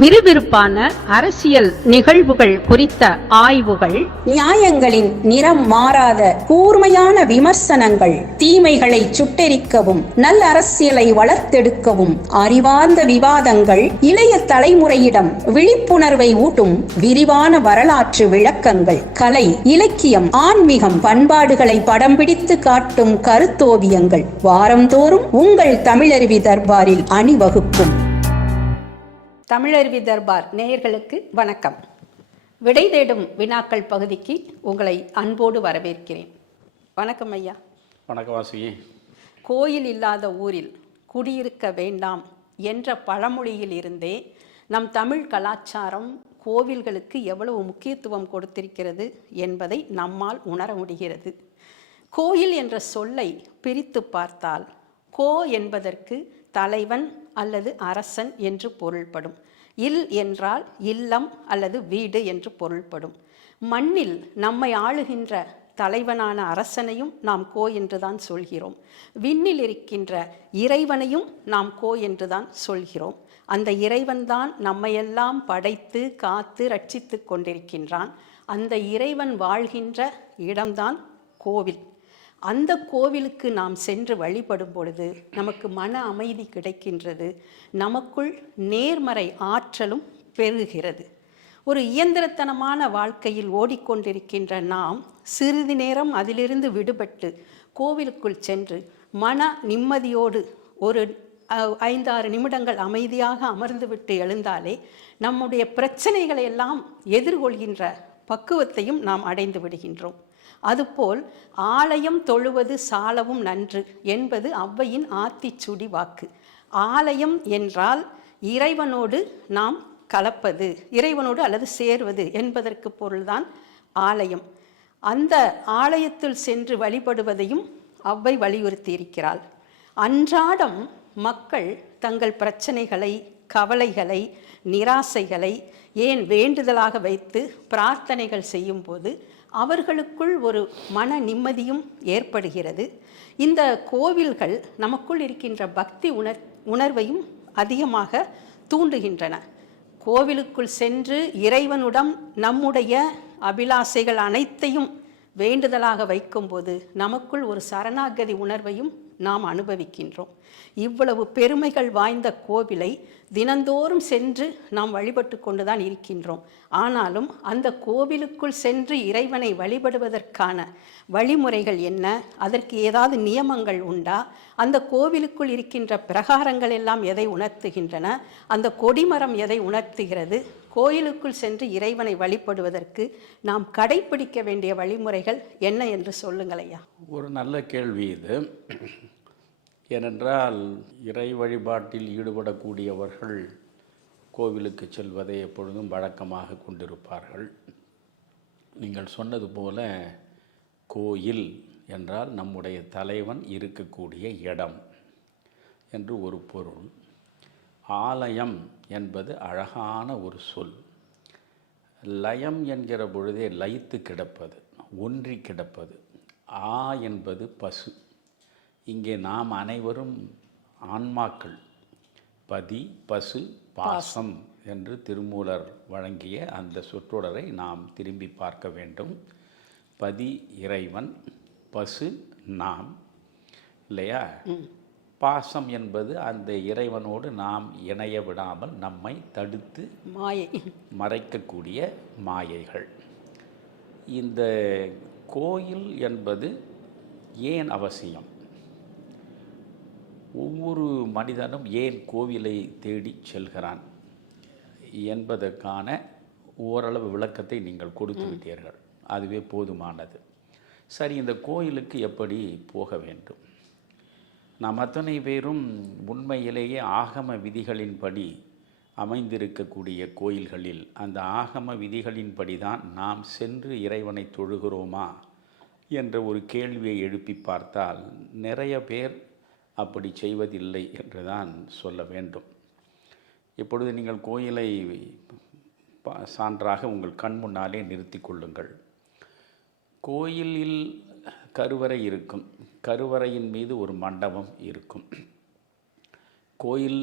விறுவிறுப்பான அரசியல் நிகழ்வுகள் குறித்த ஆய்வுகள், நியாயங்களின் நிறம் மாறாத கூர்மையான விமர்சனங்கள், தீமைகளை சுட்டெரிக்கவும் நல்ல அரசியலை வளர்த்தெடுக்கவும் அறிவார்ந்த விவாதங்கள், இளைய தலைமுறையிடம் விழிப்புணர்வை ஊட்டும் விரிவான வரலாற்று விளக்கங்கள், கலை, இலக்கியம், ஆன்மீகம், பண்பாடுகளை படம் பிடித்து காட்டும் கருத்தோவியங்கள் வாரந்தோறும் உங்கள் தமிழருவி தர்பாரில் அணிவகுக்கும். தமிழருவி தர்பார் நேயர்களுக்கு வணக்கம். விடை தேடும் வினாக்கள் பகுதிக்கு உங்களை அன்போடு வரவேற்கிறேன். வணக்கம் ஐயா. வணக்கம் வாசுகி. கோயில் இல்லாத ஊரில் குடியிருக்க வேண்டாம் என்ற பழமொழியில் இருந்தே நம் தமிழ் கலாச்சாரம் கோவில்களுக்கு எவ்வளவு முக்கியத்துவம் கொடுத்திருக்கிறது என்பதை நம்மால் உணர முடிகிறது. கோயில் என்ற சொல்லை பிரித்து பார்த்தால் கோ என்பதற்கு தலைவன் அல்லது அரசன் என்று பொருள்படும். இல் என்றால் இல்லம் அல்லது வீடு என்று பொருள்படும். மண்ணில் நம்மை ஆளுகின்ற தலைவனான அரசனையும் நாம் கோ என்றுதான் சொல்கிறோம். விண்ணில் இருக்கின்ற இறைவனையும் நாம் கோ என்றுதான் சொல்கிறோம். அந்த இறைவன்தான் நம்மையெல்லாம் படைத்து காத்து ரட்சித்து கொண்டிருக்கின்றான். அந்த இறைவன் வாழ்கின்ற இடம்தான் கோவில். அந்த கோவிலுக்கு நாம் சென்று வழிபடும் பொழுது நமக்கு மன அமைதி கிடைக்கின்றது. நமக்குள் நேர்மறை ஆற்றலும் பெருகிறது. ஒரு இயந்திரத்தனமான வாழ்க்கையில் ஓடிக்கொண்டிருக்கின்ற நாம் சிறிது நேரம் அதிலிருந்து விடுபட்டு கோவிலுக்குள் சென்று மன நிம்மதியோடு ஒரு 5-6 நிமிடங்கள் அமைதியாக அமர்ந்துவிட்டு எழுந்தாலே நம்முடைய பிரச்சனைகளை எல்லாம் எதிர்கொள்கின்ற பக்குவத்தையும் நாம் அடைந்து விடுகின்றோம். அதுபோல் ஆலயம் தொழுவது சாலவும் நன்று என்பது ஔவையின் ஆத்திச்சூடி வாக்கு. ஆலயம் என்றால் இறைவனோடு நாம் கலப்பது, இறைவனோடு அல்லது சேர்வது என்பதற்கு பொருள்தான் ஆலயம். அந்த ஆலயத்தில் சென்று வழிபடுவதையும் ஔவை வலியுறுத்தி இருக்கிறாள். அன்றாடம் மக்கள் தங்கள் பிரச்சனைகளை, கவலைகளை, நிராசைகளை ஏன் வேண்டுதலாக வைத்து பிரார்த்தனைகள் செய்யும் போது அவர்களுக்குள் ஒரு மன நிம்மதியும் ஏற்படுகிறது. இந்த கோவில்கள் நமக்குள் இருக்கின்ற பக்தி உணர்வையும் அதிகமாக தூண்டுகின்றன. கோவிலுக்குள் சென்று இறைவனுடன் நம்முடைய அபிலாசைகள் அனைத்தையும் வேண்டுதலாக வைக்கும்போது நமக்குள் ஒரு சரணாகதி உணர்வையும் நாம் அனுபவிக்கின்றோம். இவ்வளவு பெருமைகள் வாய்ந்த கோவிலை தினந்தோறும் சென்று நாம் வழிபட்டு கொண்டுதான் இருக்கின்றோம். ஆனாலும் அந்த கோவிலுக்குள் சென்று இறைவனை வழிபடுவதற்கான வழிமுறைகள் என்ன? அதற்கு ஏதாவது நியமங்கள் உண்டா? அந்த கோவிலுக்குள் இருக்கின்ற பிரகாரங்கள் எல்லாம் எதை உணர்த்துகின்றன? அந்த கொடிமரம் எதை உணர்த்துகிறது? கோயிலுக்குள் சென்று இறைவனை வழிபடுவதற்கு நாம் கடைப்பிடிக்க வேண்டிய வழிமுறைகள் என்ன என்று சொல்லுங்கள் ஐயா. ஒரு நல்ல கேள்வி இது. ஏனென்றால் இறை வழிபாட்டில் ஈடுபடக்கூடியவர்கள் கோவிலுக்கு செல்வதை எப்பொழுதும் வழக்கமாக கொண்டிருப்பார்கள். நீங்கள் சொன்னது போல கோயில் என்றால் நம்முடைய தலைவன் இருக்கக்கூடிய இடம் என்று ஒரு பொருள். ஆலயம் என்பது அழகான ஒரு சொல். லயம் என்கிற பொழுதே லயித்து கிடப்பது, ஒன்றி கிடப்பது. ஆ என்பது பசு. இங்கே நாம் அனைவரும் ஆன்மாக்கள். பதி, பசு, பாசம் என்று திருமூலர் வழங்கிய அந்த சொற்றொடரை நாம் திரும்பி பார்க்க வேண்டும். பதி இறைவன், பசு நாம், இல்லையா? பாசம் என்பது அந்த இறைவனோடு நாம் இணைய விடாமல் நம்மை தடுத்து மறைக்கக்கூடிய மாயைகள். இந்த கோயில் என்பது ஏன் அவசியம்? ஒவ்வொரு மனிதனும் ஏன் கோவிலை தேடி செல்கிறான் என்பதற்கான ஓரளவு விளக்கத்தை நீங்கள் கொடுத்து விட்டீர்கள். அதுவே போதுமானது. சரி, இந்த கோயிலுக்கு எப்படி போக வேண்டும்? நாம் அத்தனை பேரும் உண்மையிலேயே ஆகம விதிகளின்படி அமைந்திருக்கக்கூடிய கோயில்களில் அந்த ஆகம விதிகளின்படி தான் நாம் சென்று இறைவனை தொழுகிறோமா என்ற ஒரு கேள்வியை எழுப்பி பார்த்தால் நிறைய பேர் அப்படி செய்வதில்லை என்றுதான் சொல்ல வேண்டும். இப்பொழுது நீங்கள் கோயிலை சான்றாக உங்கள் கண் முன்னாலே நிறுத்தி கொள்ளுங்கள். கோயிலில் கருவறை இருக்கும். கருவறையின் மீது ஒரு மண்டபம் இருக்கும். கோயில்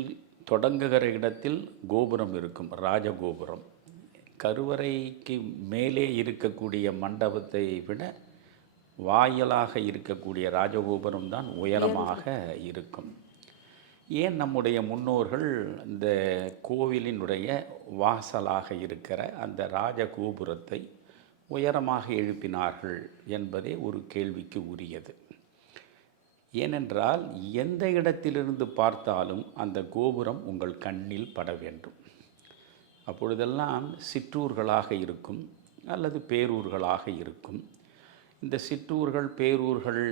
தொடங்குகிற இடத்தில் கோபுரம் இருக்கும், ராஜகோபுரம். கருவறைக்கு மேலே இருக்கக்கூடிய மண்டபத்தை விட வாயிலாக இருக்கக்கூடிய ராஜகோபுரம் தான் உயரமாக இருக்கும். ஏன் நம்முடைய முன்னோர்கள் இந்த கோவிலினுடைய வாசலாக இருக்கிற அந்த ராஜகோபுரத்தை உயரமாக எழுப்பினார்கள் என்பதே ஒரு கேள்விக்கு உரியது. ஏனென்றால் எந்த இடத்திலிருந்து பார்த்தாலும் அந்த கோபுரம் உங்கள் கண்ணில் பட வேண்டும். அப்பொழுதெல்லாம் சிற்றூர்களாக இருக்கும் அல்லது பேரூர்களாக இருக்கும். இந்த சிற்றூர்கள் பேரூர்கள்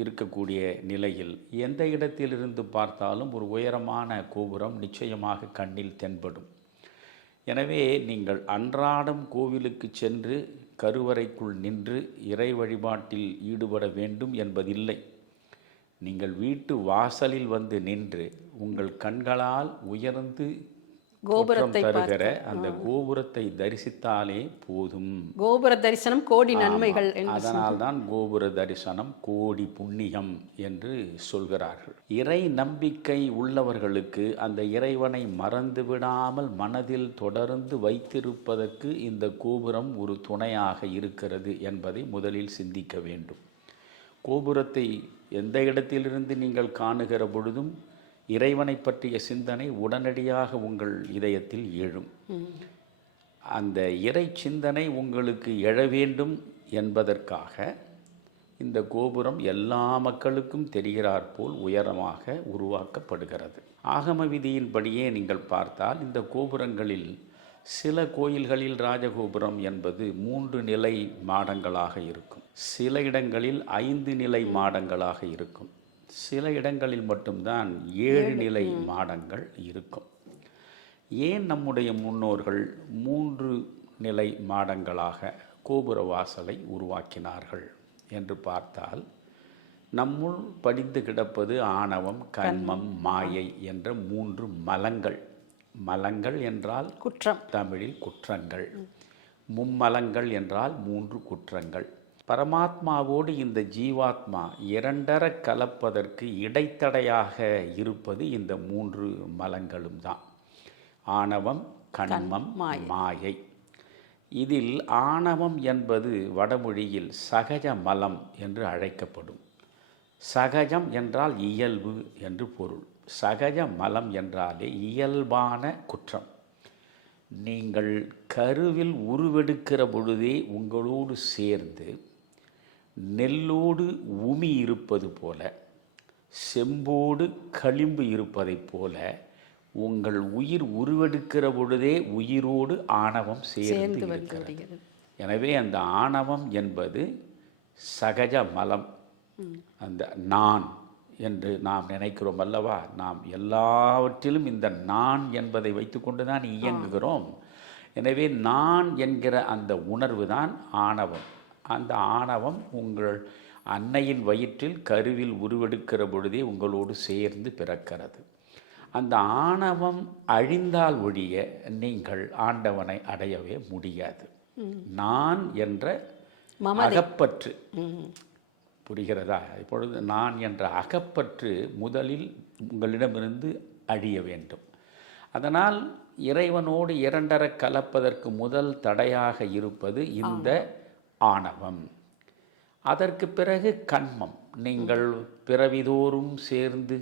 இருக்கக்கூடிய நிலையில் எந்த இடத்திலிருந்து பார்த்தாலும் ஒரு உயரமான கோபுரம் நிச்சயமாக கண்ணில் தென்படும். எனவே நீங்கள் அன்றாடம் கோவிலுக்கு சென்று கருவறைக்குள் நின்று இறை வழிபாட்டில் ஈடுபட வேண்டும் என்பதில்லை. நீங்கள் வீட்டு வாசலில் வந்து நின்று உங்கள் கண்களால் உயர்ந்து கோபுரத்தை தருகிற அந்த கோபுரத்தை தரிசித்தாலே போதும். கோபுர தரிசனம் கோடி நன்மைகள். அதனால்தான் கோபுர தரிசனம் கோடி புண்ணியம் என்று சொல்கிறார்கள். இறை நம்பிக்கை உள்ளவர்களுக்கு அந்த இறைவனை மறந்து விடாமல் மனதில் தொடர்ந்து வைத்திருப்பதற்கு இந்த கோபுரம் ஒரு துணையாக இருக்கிறது என்பதை முதலில் சிந்திக்க வேண்டும். கோபுரத்தை எந்த இடத்திலிருந்து நீங்கள் காணுகிற பொழுதும் இறைவனை பற்றிய சிந்தனை உடனடியாக உங்கள் இதயத்தில் எழும். அந்த இறை சிந்தனை உங்களுக்கு எழ வேண்டும் என்பதற்காக இந்த கோபுரம் எல்லா மக்களுக்கும் தெரிகிறார் போல் உயரமாக உருவாக்கப்படுகிறது. ஆகம விதியின்படியே நீங்கள் பார்த்தால் இந்த கோபுரங்களில் சில கோயில்களில் ராஜகோபுரம் என்பது 3 நிலை மாடங்களாக இருக்கும், சில இடங்களில் 5 நிலை மாடங்களாக இருக்கும், சில இடங்களில் மட்டும்தான் 7 நிலை மாடங்கள் இருக்கும். ஏன் நம்முடைய முன்னோர்கள் 3 நிலை மாடங்களாக கோபுர வாசலை உருவாக்கினார்கள் என்று பார்த்தால், நம்முள் படிந்து கிடப்பது ஆணவம், கன்மம், மாயை என்ற 3 மலங்கள். மலங்கள் என்றால் குற்றம், தமிழில் குற்றங்கள். மும்மலங்கள் என்றால் 3 குற்றங்கள். பரமாத்மாவோடு இந்த ஜீவாத்மா இரண்டர கலப்பதற்கு இடைத்தடையாக இருப்பது இந்த 3 மலங்களும் தான். ஆணவம், கன்மம், மாயை. இதில் ஆணவம் என்பது வடமொழியில் சகஜ மலம் என்று அழைக்கப்படும். சகஜம் என்றால் இயல்பு என்று பொருள். சகஜ மலம் என்றாலே இயல்பான குற்றம். நீங்கள் கருவில் உருவெடுக்கிற பொழுதே உங்களோடு சேர்ந்து நெல்லோடு உமி இருப்பது போல, செம்போடு களிம்பு இருப்பதைப் போல உங்கள் உயிர் உருவெடுக்கிற பொழுதே உயிரோடு ஆணவம் சேர்ந்து இருக்கிறது. எனவே அந்த ஆணவம் என்பது சகஜ மலம். அந்த நான் என்று நாம் நினைக்கிறோம் அல்லவா, நாம் எல்லாவற்றிலும் இந்த நான் என்பதை வைத்துக்கொண்டு தான் இயங்குகிறோம். எனவே நான் என்கிற அந்த உணர்வு தான் ஆணவம். அந்த ஆணவம் உங்கள் அன்னையின் வயிற்றில் கருவில் உருவெடுக்கிற பொழுதே உங்களோடு சேர்ந்து பிறக்கிறது. அந்த ஆணவம் அழிந்தால் ஒழிய நீங்கள் ஆண்டவனை அடையவே முடியாது. நான் என்ற அகப்பற்று, புரிகிறதா? இப்பொழுது நான் என்ற அகப்பற்று முதலில் உங்களிடமிருந்து அழிய வேண்டும். அதனால் இறைவனோடு இரண்டர கலப்பதற்கு முதல் தடையாக இருப்பது இந்த ஆணவம். அதற்கு பிறகு கன்மம். நீங்கள் பிறவிதோறும் சேர்ந்து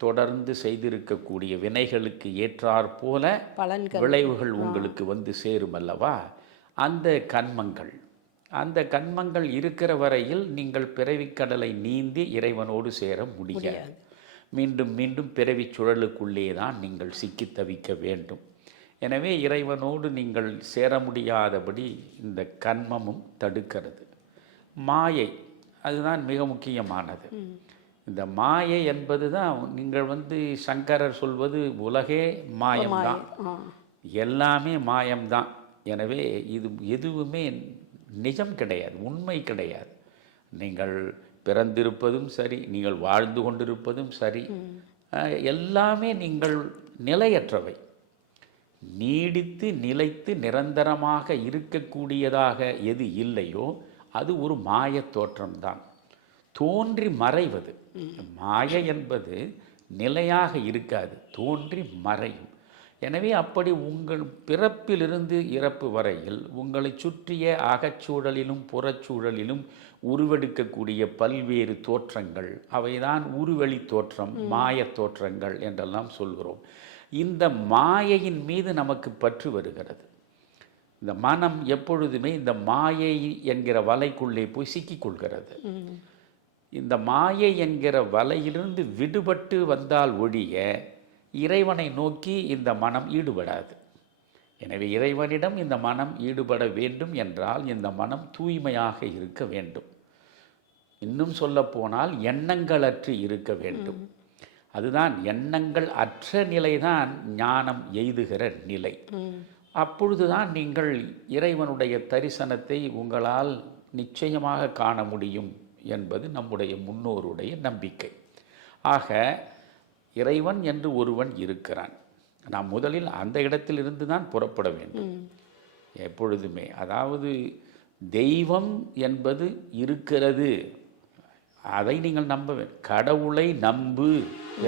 தொடர்ந்து செய்திருக்கக்கூடிய வினைகளுக்கு ஏற்றாற் போல விளைவுகள் உங்களுக்கு வந்து சேரும் அல்லவா, அந்த கன்மங்கள். அந்த கன்மங்கள் இருக்கிற வரையில் நீங்கள் பிறவிக்கடலை நீந்தி இறைவனோடு சேர முடியாது. மீண்டும் மீண்டும் பிறவி சுழலுக்குள்ளே தான் நீங்கள் சிக்கி தவிக்க வேண்டும். எனவே இறைவனோடு நீங்கள் சேர முடியாதபடி இந்த கன்மமும் தடுக்கிறது. மாயை, அதுதான் மிக முக்கியமானது. இந்த மாயை என்பது தான் நீங்கள் சங்கரர் சொல்வது உலகே மாயம்தான், எல்லாமே மாயம்தான். எனவே இது எதுவுமே நிஜம் கிடையாது, உண்மை கிடையாது. நீங்கள் பிறந்திருப்பதும் சரி, நீங்கள் வாழ்ந்து கொண்டிருப்பதும் சரி, எல்லாமே நீங்கள் நிலையற்றவை. நீடித்து நிலைத்து நிரந்தரமாக இருக்கக்கூடியதாக எது இல்லையோ அது ஒரு மாய தோற்றம்தான், தோன்றி மறைவது. மாயை என்பது நிலையாக இருக்காது, தோன்றி மறையும். எனவே அப்படி உங்கள் பிறப்பிலிருந்து இறப்பு வரையில் உங்களை சுற்றிய அகச்சூழலிலும் புறச்சூழலிலும் உருவெடுக்கக்கூடிய பல்வேறு தோற்றங்கள், அவைதான் உருவெளி தோற்றம், மாயத் தோற்றங்கள் என்றெல்லாம் சொல்கிறோம். இந்த மாயையின் மீது நமக்கு பற்று வருகிறது. இந்த மனம் எப்பொழுதுமே இந்த மாயை என்கிற வலைக்குள்ளே போய் சிக்கிக்கொள்கிறது. இந்த மாயை என்கிற வலையிலிருந்து விடுபட்டு வந்தால் ஒழிய இறைவனை நோக்கி இந்த மனம் ஈடுபடாது. எனவே இறைவனிடம் இந்த மனம் ஈடுபட வேண்டும் என்றால் இந்த மனம் தூய்மையாக இருக்க வேண்டும். இன்னும் சொல்லப்போனால் எண்ணங்களற்று இருக்க வேண்டும். அதுதான் எண்ணங்கள் அற்ற நிலைதான் ஞானம் எய்துகிற நிலை. அப்பொழுதுதான் நீங்கள் இறைவனுடைய தரிசனத்தை உங்களால் நிச்சயமாக காண முடியும் என்பது நம்முடைய முன்னோருடைய நம்பிக்கை. ஆக இறைவன் என்று ஒருவன் இருக்கிறான். நாம் முதலில் அந்த இடத்திலிருந்து தான் புறப்பட வேண்டும் எப்பொழுதுமே. அதாவது தெய்வம் என்பது இருக்கிறது, அதை நீங்கள் நம்ப வேண்டும். கடவுளை நம்பு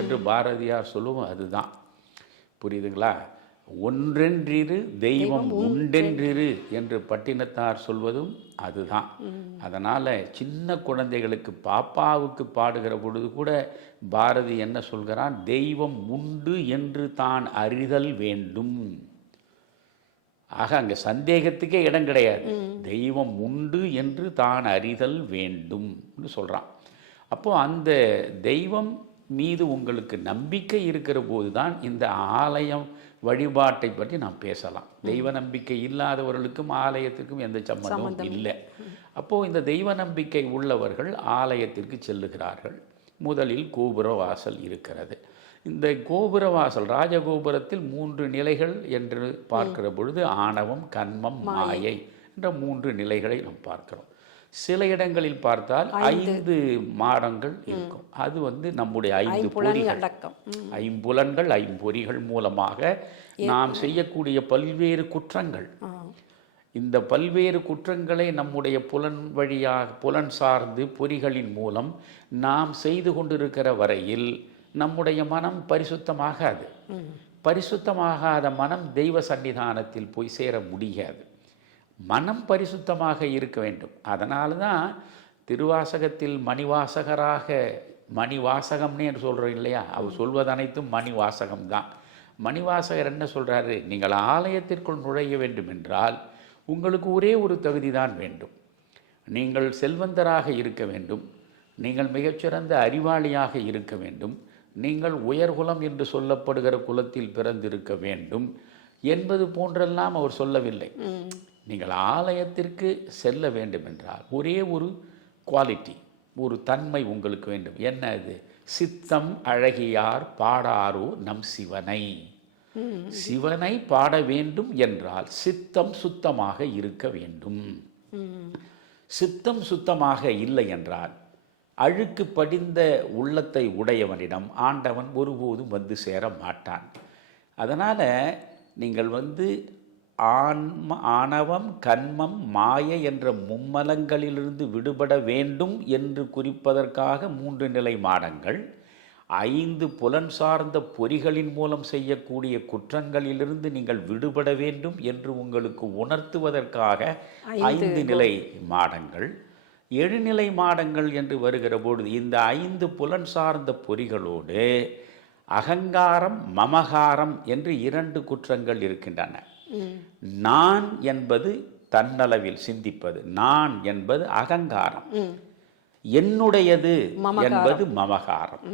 என்று பாரதியார் சொல்லுவோம், அதுதான். புரியுதுங்களா? ஒன்றென்றிரு தெய்வம் உண்டென்றிரு என்று பட்டினத்தார் சொல்வதும் அதுதான். அதனால் சின்ன குழந்தைகளுக்கு பாப்பாவுக்கு பாடுகிற பொழுது கூட பாரதி என்ன சொல்கிறான்? தெய்வம் உண்டு என்று தான் அறிதல் வேண்டும். ஆக அங்கே சந்தேகத்துக்கே இடம் கிடையாது. தெய்வம் உண்டு என்று தான் அறிதல் வேண்டும் சொல்கிறான். அப்போது அந்த தெய்வம் மீது உங்களுக்கு நம்பிக்கை இருக்கிற போது தான் இந்த ஆலயம் வழிபாட்டை பற்றி நாம் பேசலாம். தெய்வ நம்பிக்கை இல்லாதவர்களுக்கும் ஆலயத்திற்கும் எந்த சம்பந்தமும் இல்லை. அப்போது இந்த தெய்வ நம்பிக்கை உள்ளவர்கள் ஆலயத்திற்கு செல்லுகிறார்கள். முதலில் கோபுர வாசல் இருக்கிறது. இந்த கோபுர வாசல் ராஜகோபுரத்தில் 3 நிலைகள் என்று பார்க்கிற பொழுது ஆணவம், கன்மம், மாயை என்ற 3 நிலைகளை நாம் பார்க்கிறோம். சில இடங்களில் பார்த்தால் 5 மாடங்கள் இருக்கும். அது நம்முடைய 5 பொறிகள், ஐம்புலன்கள், ஐம்பொறிகள் மூலமாக நாம் செய்யக்கூடிய பல்வேறு குற்றங்கள். இந்த பல்வேறு குற்றங்களை நம்முடைய புலன் வழியாக, புலன் சார்ந்து பொறிகளின் மூலம் நாம் செய்து கொண்டிருக்கிற வரையில் நம்முடைய மனம் பரிசுத்தமாகாது. பரிசுத்தமாகாத மனம் தெய்வ சன்னிதானத்தில் போய் சேர முடியாது. மனம் பரிசுத்தமாக இருக்க வேண்டும். அதனால தான் திருவாசகத்தில் மணிவாசகராக, மணிவாசகம்னே சொல்கிறோம் இல்லையா, அவர் சொல்வது அனைத்தும் மணிவாசகம்தான். மணிவாசகர் என்ன சொல்கிறாரு? நீங்கள் ஆலயத்திற்குள் நுழைய வேண்டும் என்றால் உங்களுக்கு ஒரே ஒரு தகுதி தான் வேண்டும். நீங்கள் செல்வந்தராக இருக்க வேண்டும், நீங்கள் மிகச்சிறந்த அறிவாளியாக இருக்க வேண்டும், நீங்கள் உயர்குலம் என்று சொல்லப்படுகிற குலத்தில் பிறந்திருக்க வேண்டும் என்பது போன்றெல்லாம் அவர் சொல்லவில்லை. நீங்கள் ஆலயத்திற்கு செல்ல வேண்டும் என்றால் ஒரே ஒரு குவாலிட்டி, ஒரு தன்மை உங்களுக்கு வேண்டும். என்ன அது? சித்தம் அழகியார் பாடாரோ நம் சிவனை. சிவனை பாட வேண்டும் என்றால் சித்தம் சுத்தமாக இருக்க வேண்டும். சித்தம் சுத்தமாக இல்லை என்றால் அழுக்கு படிந்த உள்ளத்தை உடையவனிடம் ஆண்டவன் ஒருபோதும் வந்து சேர மாட்டான். அதனால் நீங்கள் ஆணவம், கன்மம், மாயை என்ற மும்மலங்களிலிருந்து விடுபட வேண்டும் என்று குறிப்பதற்காக 3 நிலை மாடங்கள், 5 புலன் சார்ந்த பொறிகளின் மூலம் செய்யக்கூடிய குற்றங்களிலிருந்து நீங்கள் விடுபட வேண்டும் என்று உங்களுக்கு உணர்த்துவதற்காக 5 நிலை மாடங்கள், 7 நிலை மாடங்கள் என்று வருகிற பொழுது இந்த 5 புலன் சார்ந்த பொறிகளோடு அகங்காரம், மமகாரம் என்று 2 குற்றங்கள் இருக்கின்றன. நான் என்பது தன்னளவில் சிந்திப்பது, நான் என்பது அகங்காரம், என்னுடையது என்பது மமகாரம்.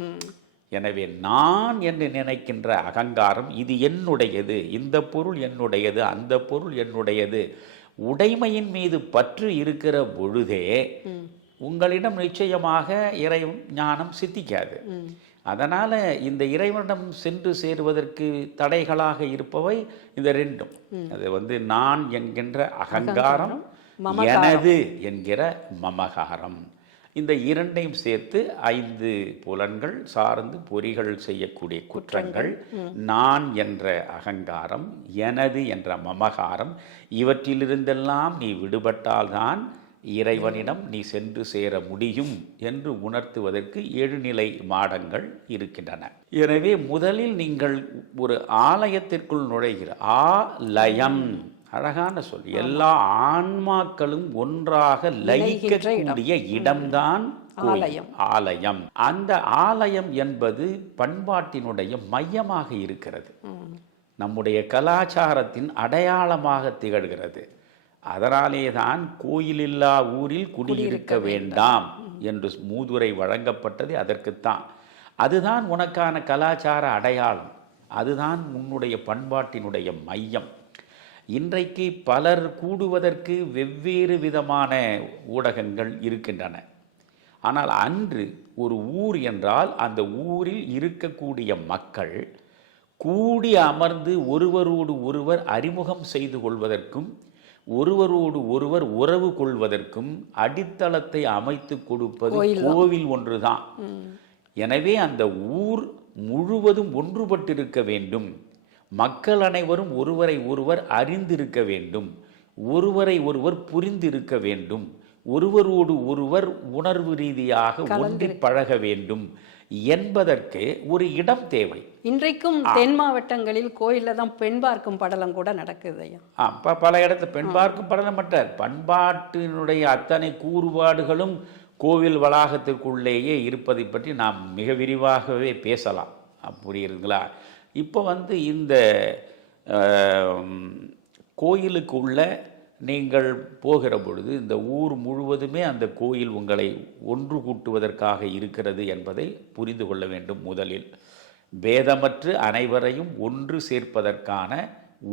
எனவே நான் என்று நினைக்கின்ற அகங்காரம், இது என்னுடையது, இந்த பொருள் என்னுடையது, அந்த பொருள் என்னுடையது, உடைமையின் மீது பற்று இருக்கிற பொழுதே உங்களிடம் நிச்சயமாக இறை ஞானம் சித்திக்காது. அதனால் இந்த இறைவனிடம் சென்று சேருவதற்கு தடைகளாக இருப்பவை இந்த 2. அது நான் என்கின்ற அகங்காரம், எனது என்கிற மமகாரம். இந்த 2ஐயும் சேர்த்து 5 புலன்கள் சார்ந்து பொறிகள் செய்யக்கூடிய குற்றங்கள், நான் என்ற அகங்காரம், எனது என்ற மமகாரம், இவற்றிலிருந்தெல்லாம் நீ விடுபட்டால்தான் இறைவனிடம் நீ சென்று சேர முடியும் என்று உணர்த்துவதற்கு 7 நிலை மாடங்கள் இருக்கின்றன. எனவே முதலில் நீங்கள் ஒரு ஆலயத்திற்குள் நுழைகிற ஆலயம், அழகான சொல், எல்லா ஆன்மாக்களும் ஒன்றாக லயிக்கக்கூடிய இடம்தான் ஆலயம். ஆலயம். அந்த ஆலயம் என்பது பண்பாட்டினுடைய மையமாக இருக்கிறது, நம்முடைய கலாச்சாரத்தின் அடையாளமாக திகழ்கிறது. அதனாலே தான் கோயிலில்லா ஊரில் குடியிருக்க வேண்டாம் என்று மூதுரை வழங்கப்பட்டது அதற்குத்தான். அதுதான் உனக்கான கலாச்சார அடையாளம், அதுதான் உன்னுடைய பண்பாட்டினுடைய மையம். இன்றைக்கு பலர் கூடுவதற்கு வெவ்வேறு விதமான ஊடகங்கள் இருக்கின்றன. ஆனால் அன்று ஒரு ஊர் என்றால் அந்த ஊரில் இருக்கக்கூடிய மக்கள் கூடி அமர்ந்து ஒருவரோடு ஒருவர் அறிமுகம் செய்து கொள்வதற்கும் ஒருவரோடு ஒருவர் உறவு கொள்வதற்கும் அடித்தளத்தை அமைத்து கொடுப்பது கோவில் ஒன்றுதான். எனவே அந்த ஊர் முழுவதும் ஒன்றுபட்டிருக்க வேண்டும், மக்கள் அனைவரும் ஒருவரை ஒருவர் அறிந்திருக்க வேண்டும், ஒருவரை ஒருவர் புரிந்திருக்க வேண்டும், ஒருவரோடு ஒருவர் உணர்வு ரீதியாக ஒன்றி பழக வேண்டும் என்பதற்கு ஒரு இடம் தேவை. இன்றைக்கும் தென் மாவட்டங்களில் கோயில்ல தான் பெண் பார்க்கும் படலம் கூட நடக்குது ஐயா. பல இடத்துல பெண் பார்க்கும் படலம் மற்ற பண்பாட்டினுடைய அத்தனை கூறுபாடுகளும் கோவில் வளாகத்திற்குள்ளேயே இருப்பதை பற்றி நாம் மிக விரிவாகவே பேசலாம், புரியுதுங்களா? இப்போ இந்த கோயிலுக்குள்ள நீங்கள் போகிற பொழுது இந்த ஊர் முழுவதுமே அந்த கோயில் உங்களை ஒன்று கூட்டுவதற்காக இருக்கிறது என்பதை புரிந்து கொள்ள வேண்டும். முதலில் பேதமற்று அனைவரையும் ஒன்று சேர்ப்பதற்கான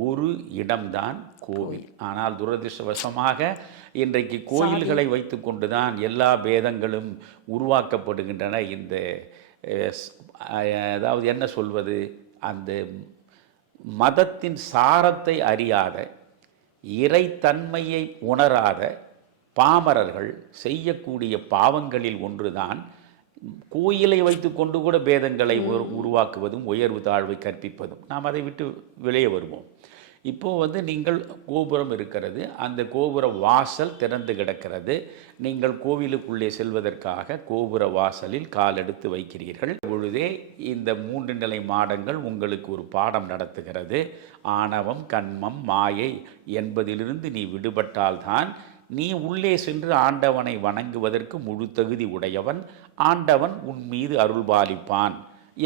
ஒரு இடம்தான் கோவில். ஆனால் துரதிர்ஷ்டவசமாக இன்றைக்கு கோயில்களை வைத்து கொண்டுதான் எல்லா பேதங்களும் உருவாக்கப்படுகின்றன. இந்த அதாவது என்ன சொல்வது, அந்த மதத்தின் சாரத்தை அறியாத, இறைத்தன்மையை உணராத பாமரர்கள் செய்யக்கூடிய பாவங்களில் ஒன்றுதான் கோயிலை வைத்து கொண்டு கூட பேதங்களை உருவாக்குவதும் உயர்வு தாழ்வை கற்பிப்பதும். நாம் அதை விட்டு வெளியே வருவோம். இப்போது நீங்கள் கோபுரம் இருக்கிறது, அந்த கோபுர வாசல் திறந்து கிடக்கிறது. நீங்கள் கோவிலுக்குள்ளே செல்வதற்காக கோபுர வாசலில் காலெடுத்து வைக்கிறீர்கள் பொழுதே இந்த 3 நிலை மாடங்கள் உங்களுக்கு ஒரு பாடம் நடத்துகிறது. ஆணவம், கண்மம், மாயை என்பதிலிருந்து நீ விடுபட்டால்தான் நீ உள்ளே சென்று ஆண்டவனை வணங்குவதற்கு முழு தகுதி உடையவன், ஆண்டவன் உன் மீது அருள்பாலிப்பான்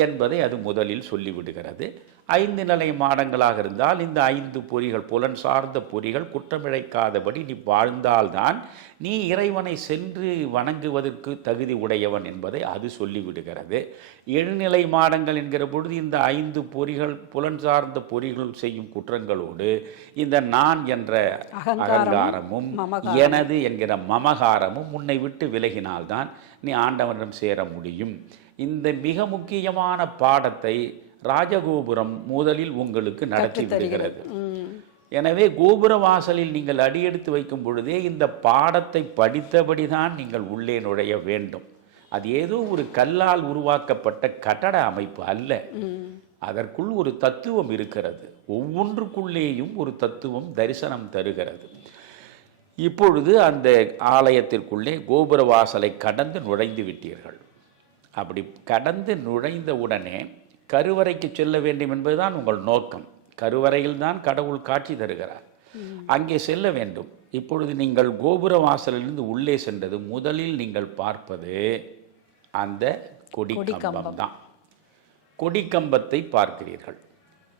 என்பதை அது முதலில் சொல்லிவிடுகிறது. 5 நிலை மாடங்களாக இருந்தால் இந்த 5 பொறிகள், புலன் சார்ந்த பொறிகள் குற்றமிழைக்காதபடி நீ வாழ்ந்தால்தான் நீ இறைவனை சென்று வணங்குவதற்கு தகுதி உடையவன் என்பதை அது சொல்லிவிடுகிறது. 7 நிலை மாடங்கள் என்கிற பொழுது இந்த 5 பொறிகள், புலன் சார்ந்த பொறிகள் செய்யும் குற்றங்களோடு இந்த நான் என்ற அகங்காரமும் எனது என்கிற மமகாரமும் உன்னை விட்டு விலகினால்தான் நீ ஆண்டவனிடம் சேர முடியும். இந்த மிக முக்கியமான பாடத்தை ராஜகோபுரம் முதலில் உங்களுக்கு நடத்தி விடுகிறது. எனவே கோபுர வாசலில் நீங்கள் அடியெடுத்து வைக்கும் பொழுதே இந்த பாடத்தை படித்தபடிதான் நீங்கள் உள்ளே நுழைய வேண்டும். அது ஏதோ ஒரு கல்லால் உருவாக்கப்பட்ட கட்டட அமைப்பு அல்ல, அதற்குள் ஒரு தத்துவம் இருக்கிறது. ஒவ்வொன்றுக்குள்ளேயும் ஒரு தத்துவம் தரிசனம் தருகிறது. இப்பொழுது அந்த ஆலயத்திற்குள்ளே கோபுர வாசலை கடந்து நுழைந்து விட்டீர்கள். அப்படி கடந்து நுழைந்த உடனே கருவறைக்கு செல்ல வேண்டும் என்பதுதான் உங்கள் நோக்கம். கருவறையில்தான் கடவுள் காட்சி தருகிறார், அங்கே செல்ல வேண்டும். இப்பொழுது நீங்கள் கோபுர வாசலிலிருந்து உள்ளே சென்றது முதலில் நீங்கள் பார்ப்பது அந்த கொடிக்கம்பம் தான். கொடிக்கம்பத்தை பார்க்கிறீர்கள்.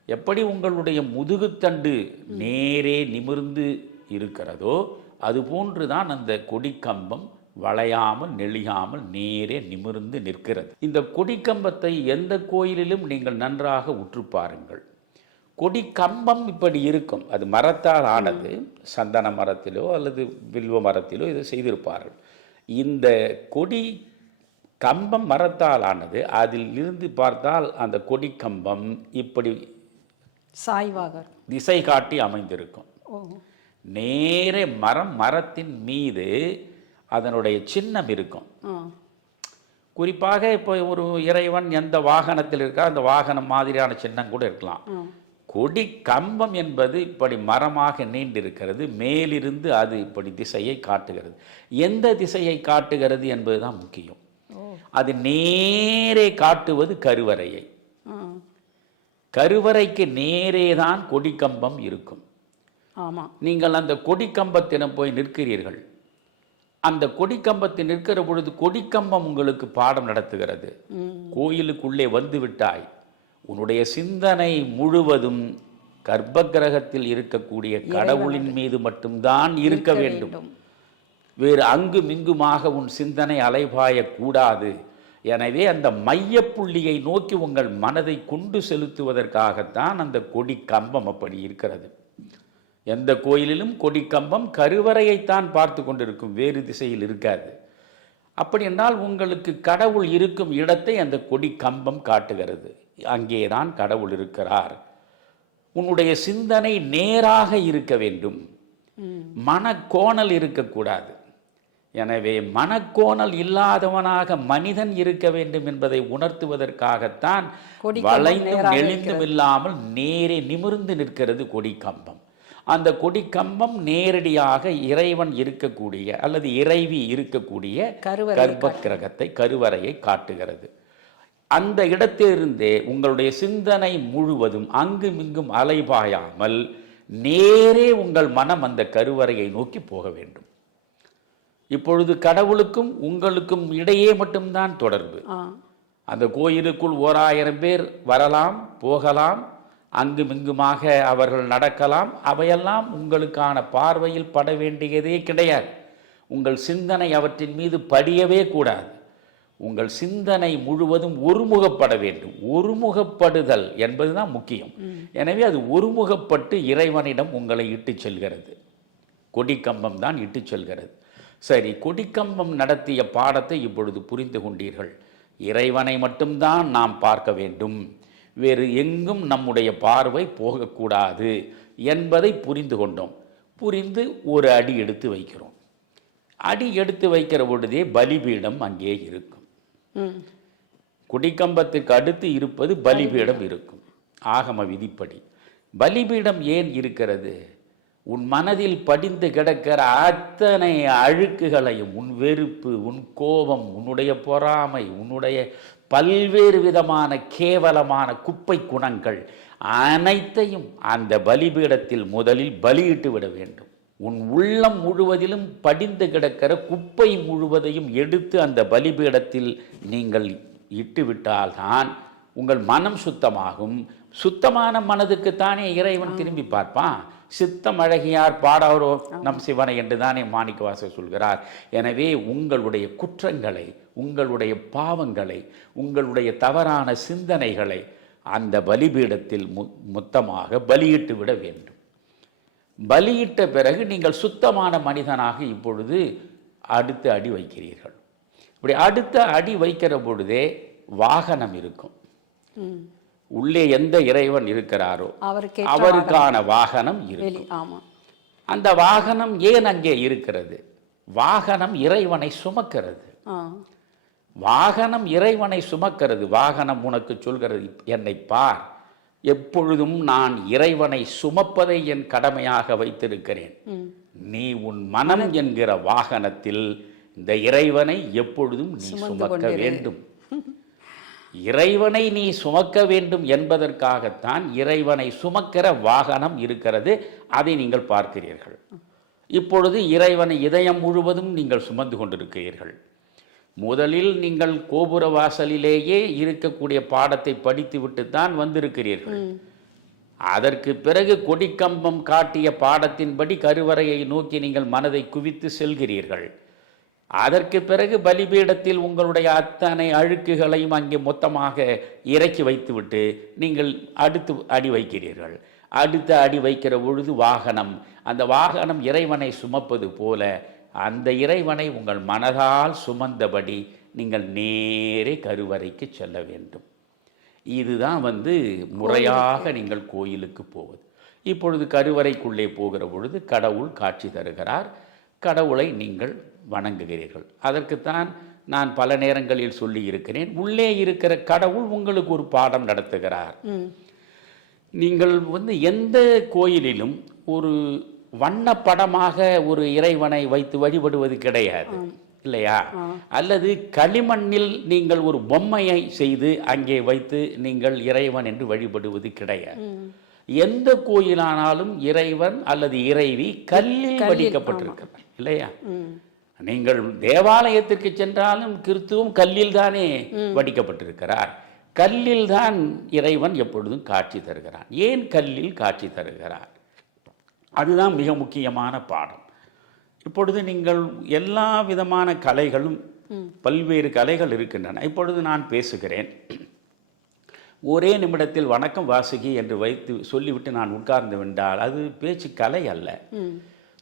எப்படி உங்களுடைய முதுகுத்தண்டு நேரே நிமிர்ந்து இருக்கிறதோ அதுபோன்றுதான் அந்த கொடிக்கம்பம் வளையாமல் நெளியாமல் நேரே நிமிர்ந்து நிற்கிறது. இந்த கொடிக்கம்பத்தை எந்த கோயிலிலும் நீங்கள் நன்றாக உற்று பாருங்கள். கொடிக்கம்பம் இப்படி இருக்கும், அது மரத்தால் ஆனது, சந்தன மரத்திலோ அல்லது வில்வ மரத்திலோ இதை செய்திருப்பார்கள். இந்த கொடி கம்பம் மரத்தால் ஆனது, அதில் இருந்து பார்த்தால் அந்த கொடிக்கம்பம் இப்படி சாய்வாக திசை காட்டி அமைந்திருக்கும். நேரே மரத்தின் மீது அதனுடைய சின்னம் இருக்கும். குறிப்பாக இப்போ ஒரு இறைவன் எந்த வாகனத்தில் இருக்கா அந்த வாகனம் மாதிரியான சின்னம் கூட இருக்கலாம். கொடி கம்பம் என்பது இப்படி மரமாக நீண்டிருக்கிறது, மேலிருந்து அது இப்படி திசையை காட்டுகிறது. எந்த திசையை காட்டுகிறது என்பதுதான் முக்கியம். அது நேரே காட்டுவது கருவறையை. கருவறைக்கு நேரே தான் கொடிக்கம்பம் இருக்கும். ஆமாம். நீங்கள் அந்த கொடிக்கம்பத்திடம் போய் நிற்கிறீர்கள். அந்த கொடிக்கம்பத்தில் நிற்கிற பொழுது கொடிக்கம்பம் உங்களுக்கு பாடம் நடத்துகிறது. கோயிலுக்குள்ளே வந்து விட்டாய், உன்னுடைய சிந்தனை முழுவதும் கர்ப்ப கிரகத்தில் இருக்கக்கூடிய கடவுளின் மீது மட்டும்தான் இருக்க வேண்டும். வேறு அங்கும் இங்குமாக உன் சிந்தனை அலைபாயக்கூடாது. எனவே அந்த மையப்புள்ளியை நோக்கி உங்கள் மனதை கொண்டு செலுத்துவதற்காகத்தான் அந்த கொடி கம்பம் அப்படி இருக்கிறது. எந்த கோயிலிலும் கொடி கம்பம் கருவறையைத்தான் பார்த்து கொண்டிருக்கும், வேறு திசையில் இருக்காது. அப்படி என்றால் உங்களுக்கு கடவுள் இருக்கும் இடத்தை அந்த கொடி கம்பம் காட்டுகிறது. அங்கேதான் கடவுள் இருக்கிறார். உன்னுடைய சிந்தனை நேராக இருக்க வேண்டும், மனக்கோணல் இருக்கக்கூடாது. எனவே மனக்கோணல் இல்லாதவனாக மனிதன் இருக்க வேண்டும் என்பதை உணர்த்துவதற்காகத்தான் வளைந்தும் நெளிந்தும் இல்லாமல் நேரே நிமிர்ந்து நிற்கிறது கொடி கம்பம். அந்த கொடி கம்பம் நேரடியாக இறைவன் இருக்கக்கூடிய அல்லது இறைவி இருக்கக்கூடிய கர்ப்ப கிரகத்தை, கருவறையை காட்டுகிறது. அந்த இடத்திலிருந்தே உங்களுடைய சிந்தனை முழுவதும் அங்கும் இங்கும் அலைபாயாமல் நேரே உங்கள் மனம் அந்த கருவறையை நோக்கி போக வேண்டும். இப்பொழுது கடவுளுக்கும் உங்களுக்கும் இடையே மட்டும்தான் தொடர்பு. அந்த கோயிலுக்குள் 1000 பேர் வரலாம், போகலாம், அங்குமிங்குமாக அவர்கள் நடக்கலாம். அவையெல்லாம் உங்களுக்கான பார்வையில் பட வேண்டியதே கிடையாது. உங்கள் சிந்தனை அவற்றின் மீது படியவே கூடாது. உங்கள் சிந்தனை முழுவதும் ஒருமுகப்பட வேண்டும். ஒருமுகப்படுதல் என்பதுதான் முக்கியம். எனவே அது ஒருமுகப்பட்டு இறைவனிடம் உங்களை இட்டு செல்கிறது. கொடிக்கம்பம் தான் இட்டு செல்கிறது. சரி, கொடிக்கம்பம் நடத்திய பாடத்தை இப்பொழுது புரிந்து கொண்டீர்கள். இறைவனை மட்டும்தான் நாம் பார்க்க வேண்டும், வேறு எங்கும் நம்முடைய பார்வை போகக்கூடாது என்பதை புரிந்து கொண்டோம். புரிந்து ஒரு அடி எடுத்து வைக்கிறோம். அடி எடுத்து வைக்கிற பொழுதே பலிபீடம் அங்கே இருக்கும். கொடிக்கம்பத்துக்கு அடுத்து இருப்பது பலிபீடம் இருக்கும். ஆகம விதிப்படி பலிபீடம் ஏன் இருக்கிறது? உன் மனதில் படிந்து கிடக்கிற அத்தனை அழுக்குகளையும், உன் வெறுப்பு, உன் கோபம், உன்னுடைய பொறாமை, உன்னுடைய பல்வேறு விதமான கேவலமான குப்பை குணங்கள் அனைத்தையும் அந்த பலிபீடத்தில் முதலில் பலியிட்டு விட வேண்டும். உன் உள்ளம் முழுவதிலும் படிந்து கிடக்கிற குப்பை முழுவதையும் எடுத்து அந்த பலிபீடத்தில் நீங்கள் இட்டுவிட்டால்தான் உங்கள் மனம் சுத்தமாகும். சுத்தமான மனதுக்குத்தானே இறைவன் திரும்பி பார்ப்பான். சித்தம் அழகியார் பாடாரோ நம் சிவனை என்று தானே மாணிக்கவாசகர் சொல்கிறார். எனவே உங்களுடைய குற்றங்களை, உங்களுடைய பாவங்களை, உங்களுடைய தவறான சிந்தனைகளை அந்த பலிபீடத்தில் மொத்தமாக பலியிட்டு விட வேண்டும். பலியிட்ட பிறகு நீங்கள் சுத்தமான மனிதனாக இப்பொழுது அடுத்த அடி வைக்கிறீர்கள். இப்படி அடுத்த அடி வைக்கிற பொழுதே வாகனம் இருக்கும். உள்ளே எந்த இறைவன் இருக்கிறாரோ அவருக்கான வாகனம் இருக்கும். அந்த வாகனம் ஏன் அங்கே இருக்கிறது? வாகனம் இறைவனை சுமக்கிறது. வாகனம் இறைவனை சுமக்கிறது. வாகனம் உனக்கு சொல்கிறது, என்னை பார், எப்பொழுதும் நான் இறைவனை சுமப்பதை என் கடமையாக வைத்திருக்கிறேன். நீ உன் மனம் என்கிற வாகனத்தில் இந்த இறைவனை எப்பொழுதும் நீ சுமக்க வேண்டும். இறைவனை நீ சுமக்க வேண்டும் என்பதற்காகத்தான் இறைவனை சுமக்கிற வாகனம் இருக்கிறது. அதை நீங்கள் பார்க்கிறீர்கள். இப்பொழுது இறைவனை இதயம் முழுவதும் நீங்கள் சுமந்து கொண்டிருக்கிறீர்கள். முதலில் நீங்கள் கோபுர வாசலிலேயே இருக்கக்கூடிய பாடத்தை படித்துவிட்டு தான் வந்திருக்கிறீர்கள். அதற்கு பிறகு கொடிக்கம்பம் காட்டிய பாடத்தின்படி கருவறையை நோக்கி நீங்கள் மனதை குவித்து செல்கிறீர்கள். அதற்கு பிறகு பலிபீடத்தில் உங்களுடைய அத்தனை அழுக்குகளையும் அங்கே மொத்தமாக இறக்கி வைத்துவிட்டு நீங்கள் அடுத்து அடி வைக்கிறீர்கள். அடுத்த அடி வைக்கிற பொழுது வாகனம், அந்த வாகனம் இறைவனை சுமப்பது போல அந்த இறைவனை உங்கள் மனதால் சுமந்தபடி நீங்கள் நேரே கருவறைக்கு செல்ல வேண்டும். இதுதான் முறையாக நீங்கள் கோயிலுக்கு போவது. இப்பொழுது கருவறைக்குள்ளே போகிற பொழுது கடவுள் காட்சி தருகிறார். கடவுளை நீங்கள் வணங்குகிறீர்கள். அதற்குத்தான் நான் பல நேரங்களில் சொல்லி இருக்கிறேன், உள்ளே இருக்கிற கடவுள் உங்களுக்கு ஒரு பாடம் நடத்துகிறார். நீங்கள் எந்த கோயிலிலும் ஒரு வண்ணப்படமாக ஒரு இறைவனை வைத்து வழிபடுவது கிடையாது இல்லையா? அல்லது களிமண்ணில் நீங்கள் ஒரு பொம்மையை செய்து அங்கே வைத்து நீங்கள் இறைவன் என்று வழிபடுவது கிடையாது. எந்த கோயிலானாலும் இறைவன் அல்லது இறைவி கல்லில் வடிக்கப்பட்டிருக்கிறார் இல்லையா? நீங்கள் தேவாலயத்திற்கு சென்றாலும் கிறிஸ்துவும் கல்லில் தானே வடிக்கப்பட்டிருக்கிறார். கல்லில் தான் இறைவன் எப்பொழுதும் காட்சி தருகிறான். ஏன் கல்லில் காட்சி தருகிறார்? அதுதான் மிக முக்கியமான பாடம். இப்பொழுது நீங்கள் எல்லா விதமான கலைகளும் பல்வேறு கலைகள் இருக்கின்றன. இப்பொழுது நான் பேசுகிறேன், ஒரே நிமிடத்தில் வணக்கம் வாசுகி என்று வைத்து சொல்லிவிட்டு நான் உட்கார்ந்து விட்டால் அது பேச்சு கலை அல்ல.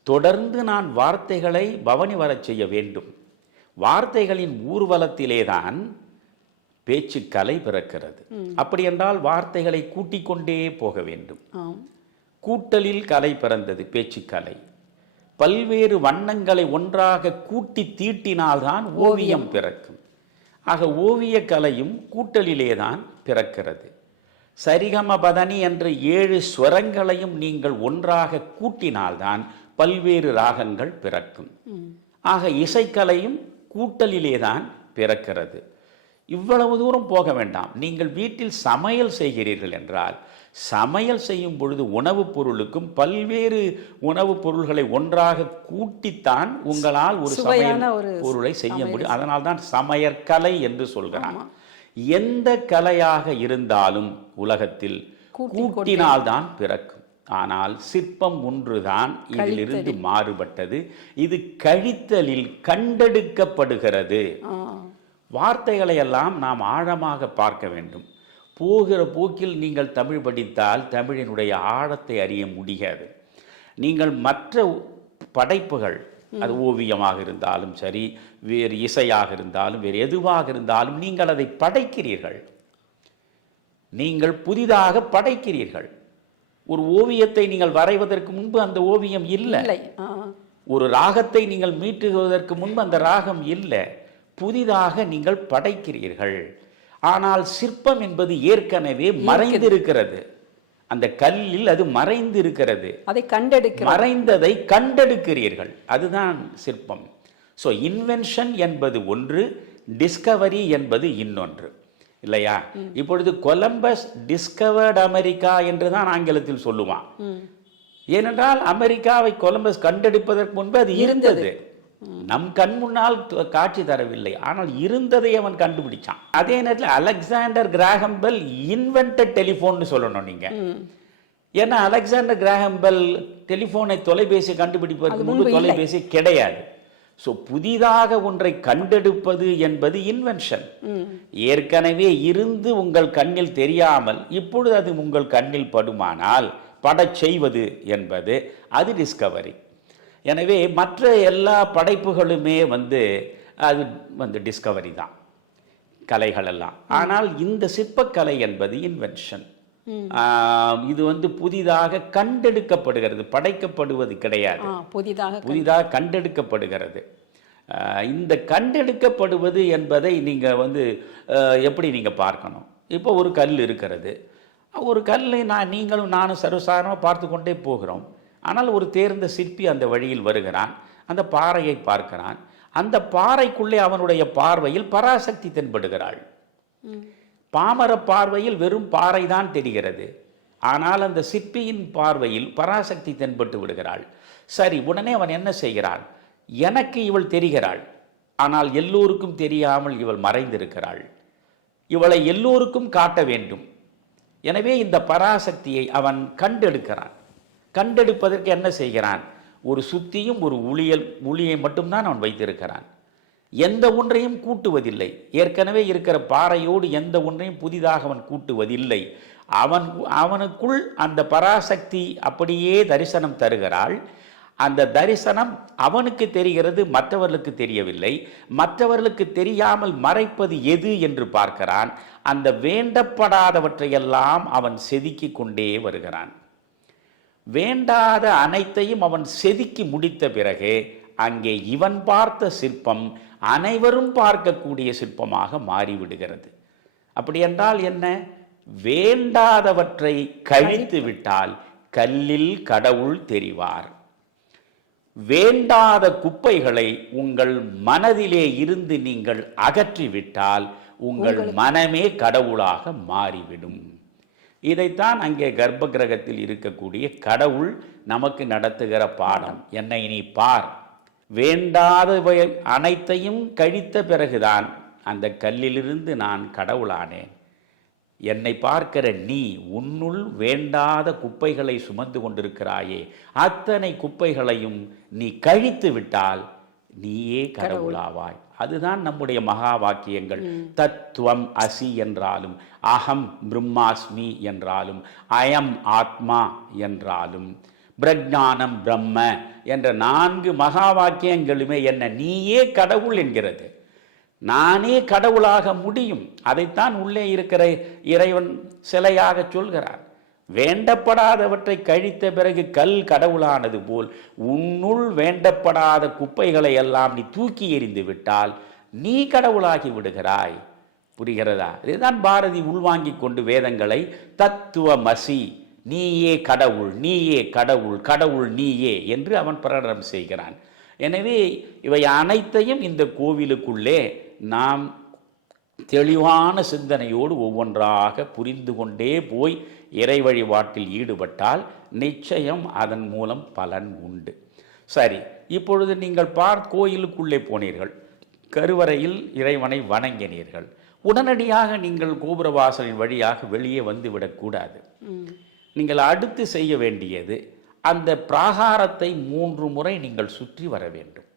தொடர்ந்து நான் வார்த்தைகளை பவனி வரச் செய்ய வேண்டும். வார்த்தைகளின் ஊர்வலத்திலே தான் பேச்சு கலை பிறக்கிறது. அப்படி என்றால் வார்த்தைகளை கூட்டிக் கொண்டே போக வேண்டும். கூட்டலில் கலை பிறந்தது பேச்சு கலை. பல்வேறு வண்ணங்களை ஒன்றாக கூட்டி தீட்டினால்தான் ஓவியம் பிறக்கும். ஆக ஓவிய கலையும் கூட்டலிலே தான் பிறக்கிறது. சரிகம பதனி என்ற 7 ஸ்வரங்களையும் நீங்கள் ஒன்றாக கூட்டினால்தான் பல்வேறு ராகங்கள் பிறக்கும். ஆக இசைக்கலையும் கூட்டலிலே தான் பிறக்கிறது. இவ்வளவு தூரம் போக வேண்டாம். நீங்கள் வீட்டில் சமையல் செய்கிறீர்கள் என்றால் சமையல் செய்யும் பொழுது உணவுப் பொருளுக்கும் பல்வேறு உணவுப் பொருள்களை ஒன்றாக கூட்டித்தான் உங்களால் ஒரு சமையல் பொருளை செய்ய முடியும். அதனால் தான் சமையற்கலை என்று சொல்கிறான். எந்த கலையாக இருந்தாலும் உலகத்தில் கூட்டினால்தான் பிறக்கும். ஆனால் சிற்பம் ஒன்றுதான் இதிலிருந்து மாறுபட்டது. இது கழித்தலில் கண்டெடுக்கப்படுகிறது. வார்த்தைகளை எல்லாம் நாம் ஆழமாக பார்க்க வேண்டும். போகிற போக்கில் நீங்கள் தமிழ் படித்தால் தமிழினுடைய ஆழத்தை அறிய முடியாது. நீங்கள் மற்ற படைப்புகள், அது ஓவியமாக இருந்தாலும் சரி, வேறு இசையாக இருந்தாலும் வேறு எதுவாக இருந்தாலும் நீங்கள் அதை படைக்கிறீர்கள். நீங்கள் புதிதாக படைக்கிறீர்கள். ஒரு ஓவியத்தை நீங்கள் வரைவதற்கு முன்பு அந்த ஓவியம் இல்லை. ஒரு ராகத்தை நீங்கள் மீட்டுவதற்கு முன்பு அந்த ராகம் இல்லை. புதிதாக நீங்கள் படைக்கிறீர்கள். ஆனால் சிற்பம் என்பது ஏற்கனவே மறைந்திருக்கிறது. அந்த கல்லில் அது மறைந்திருக்கிறது. அதை மறைந்ததை கண்டெடுக்கிறீர்கள். அதுதான் சிற்பம். ஸோ இன்வென்ஷன் என்பது ஒன்று, டிஸ்கவரி என்பது இன்னொன்று இல்லையா? இப்பொழுது கொலம்பஸ் டிஸ்கவர்ட் அமெரிக்கா என்று தான் ஆங்கிலத்தில் சொல்லுவான். ஏனென்றால் அமெரிக்காவை கொலம்பஸ் கண்டெடுப்பதற்கு முன்பு அது இருந்தது. நம் கண் முன்னால் காட்சி தரவில்லை, ஆனால் இருந்ததை அவன் கண்டுபிடிச்சான். அதே நேரத்தில் அலெக்சாண்டர் கிராஹம் பெல் இன்வென்டட் டெலிஃபோன் சொல்லணும் நீங்க. ஏன்னா அலெக்சாண்டர் கிராஹம் பெல் டெலிஃபோனை, தொலைபேசி கண்டுபிடிப்பதற்கு முன்பு தொலைபேசி கிடையாது. ஸோ புதிதாக ஒன்றை கண்டெடுப்பது என்பது இன்வென்ஷன். ஏற்கனவே இருந்து உங்கள் கண்ணில் தெரியாமல் இப்பொழுது அது உங்கள் கண்ணில் படுமானால் படச் செய்வது என்பது அது டிஸ்கவரி. எனவே மற்ற எல்லா படைப்புகளுமே அது டிஸ்கவரி தான், கலைகள் எல்லாம். ஆனால் இந்த சிற்பக்கலை என்பது இன்வென்ஷன். இது புதிதாக கண்டெடுக்கப்படுகிறது, படைக்கப்படுவது கிடையாது. புதிதாக கண்டெடுக்கப்படுகிறது. இந்த கண்டெடுக்கப்படுவது என்பதை நீங்கள் எப்படி நீங்கள் பார்க்கணும்? இப்போ ஒரு கல் இருக்கிறது. ஒரு கல்லை நீங்களும் நானும் சர்வசாதாரணமாக பார்த்து கொண்டே போகிறோம். ஆனால் ஒரு தேர்ந்த சிற்பி அந்த வழியில் வருகிறான், அந்த பாறையை பார்க்கிறான். அந்த பாறைக்குள்ளே அவனுடைய பார்வையில் பராசக்தி தென்படுகிறாள். பாமர பார்வையில் வெறும் பாறை தான் தெரிகிறது. ஆனால் அந்த சிற்பியின் பார்வையில் பராசக்தி தென்பட்டு விடுகிறாள். சரி, உடனே அவன் என்ன செய்கிறான்? எனக்கு இவள் தெரிகிறாள், ஆனால் எல்லோருக்கும் தெரியாமல் இவள் மறைந்திருக்கிறாள். இவளை எல்லோருக்கும் காட்ட வேண்டும். எனவே இந்த பராசக்தியை அவன் கண்டெடுக்கிறான். கண்டெடுப்பதற்கு என்ன செய்கிறான்? ஒரு சுத்தியும் ஒரு உளியை மட்டும்தான் அவன் வைத்திருக்கிறான். எந்த ஒன்றையும் கூட்டுவதில்லை. ஏற்கனவே இருக்கிற பாறையோடு எந்த ஒன்றையும் புதிதாக அவன் கூட்டுவதில்லை. அவனுக்குள் அந்த பராசக்தி அப்படியே தரிசனம் தருகிறாள். அந்த தரிசனம் அவனுக்கு தெரிகிறது, மற்றவர்களுக்கு தெரியவில்லை. மற்றவர்களுக்கு தெரியாமல் மறைப்பது எது என்று பார்க்கிறான். அந்த வேண்டப்படாதவற்றையெல்லாம் அவன் செதுக்கி கொண்டே வருகிறான். வேண்டாத அனைத்தையும் அவன் செதுக்கி முடித்த பிறகு அங்கே இவன் பார்த்த சிற்பம் அனைவரும் பார்க்கக்கூடிய சிற்பமாக மாறிவிடுகிறது. அப்படி என்றால் என்ன? வேண்டாதவற்றை கழித்து விட்டால் கல்லில் கடவுள் தெரிவார். வேண்டாத குப்பைகளை உங்கள் மனதிலே இருந்து நீங்கள் அகற்றிவிட்டால் உங்கள் மனமே கடவுளாக மாறிவிடும். இதைத்தான் அங்கே கர்ப்ப கிரகத்தில் இருக்கக்கூடிய கடவுள் நமக்கு நடத்துகிற பாடம். என்னை நீ பார், வேண்டாதவை அனைத்தையும் கழித்த பிறகுதான் அந்த கல்லிலிருந்து நான் கடவுளானேன். என்னை பார்க்கிற நீ உன்னுள் வேண்டாத குப்பைகளை சுமந்து கொண்டிருக்கிறாயே, அத்தனை குப்பைகளையும் நீ கழித்து விட்டால் நீயே கடவுளாவாய். அதுதான் நம்முடைய மகா வாக்கியங்கள். தத்துவம் அசி என்றாலும், அகம் பிரம்மாஸ்மி என்றாலும், அயம் ஆத்மா என்றாலும், பிரஜானம் பிரம்ம என்ற 4 மகா வாக்கியங்களுமே என்ன நீயே கடவுள் என்கிறது. நானே கடவுளாக முடியும். அதைத்தான் உள்ளே இருக்கிற இறைவன் சிலையாக சொல்கிறார். வேண்டப்படாதவற்றை கழித்த பிறகு கல் கடவுளானது போல் உன்னுள் வேண்டப்படாத குப்பைகளை எல்லாம் நீ தூக்கி எறிந்து விட்டால் நீ கடவுளாகி விடுகிறாய். புரிகிறதா? இதுதான் பாரதி உள்வாங்கிக் கொண்டு வேதங்களை தத்துவமசி, நீயே கடவுள், நீயே கடவுள், கடவுள் நீயே என்று அவன் பிரகடனம் செய்கிறான். எனவே இவை அனைத்தையும் இந்த கோவிலுக்குள்ளே நாம் தெளிவான சிந்தனையோடு ஒவ்வொன்றாக புரிந்து கொண்டே போய் இறை வழிபாட்டில் ஈடுபட்டால் நிச்சயம் அதன் மூலம் பலன் உண்டு. சரி, இப்பொழுது நீங்கள் கோயிலுக்குள்ளே போனீர்கள், கருவறையில் இறைவனை வணங்கினீர்கள். உடனடியாக நீங்கள் கோபுரவாசலின் வழியாக வெளியே வந்துவிடக்கூடாது. நீங்கள் அடுத்து செய்ய வேண்டியது அந்த பிராகாரத்தை 3 முறை நீங்கள் சுற்றி வர வேண்டும்.